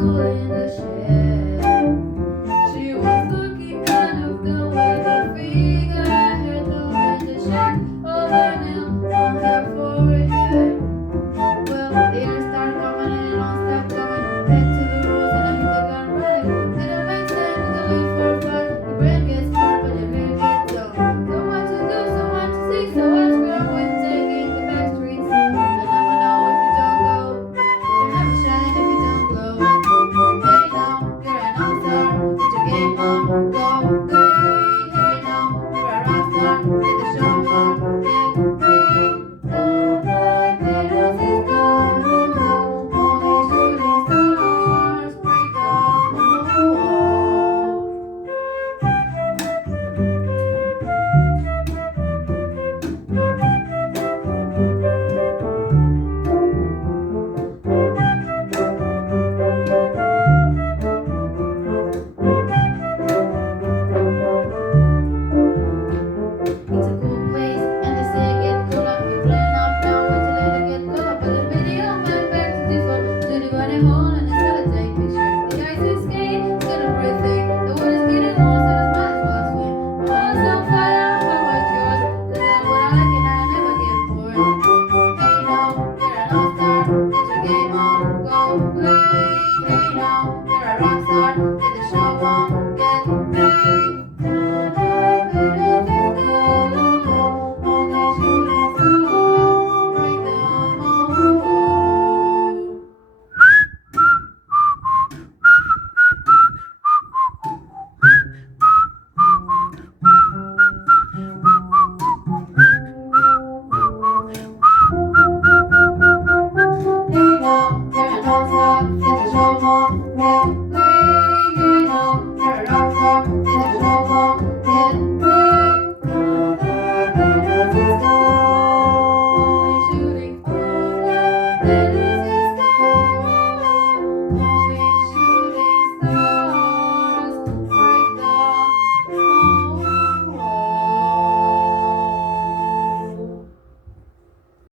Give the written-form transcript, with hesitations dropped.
tool in the shed. She was looking kind of dumb with a finger at her thumb in the shape of a nail on her forehead. Well, the years start coming and it don't stop coming. Back to the rules and I hit the gun running. Didn't make sense to live for fun. Your brain gets smart but your hair gets dumb. So much to do, so much to see, so much girl with taking the back streets. You'll never know if you don't go. You'll never shine if you don't glow. Hey now, you're an all-star. Get your game on, go play. Hey now, you're a rock star. Get the show on, get free. Don't like little sister. Only shooting stars break the mold. It's a cool place, and they say get cool up. You're playing off now, wait till later get cool up. But the video went back to default. To the body hole, and it's gonna take pictures. The ice is skating, it's gonna breathe thick. The water's getting low, so this might as well swim. My heart's on fire, how about yours? 'Cause I'm what I like and I never get bored. Hey now, you're an all-star. Get your game on, go play. Hey now,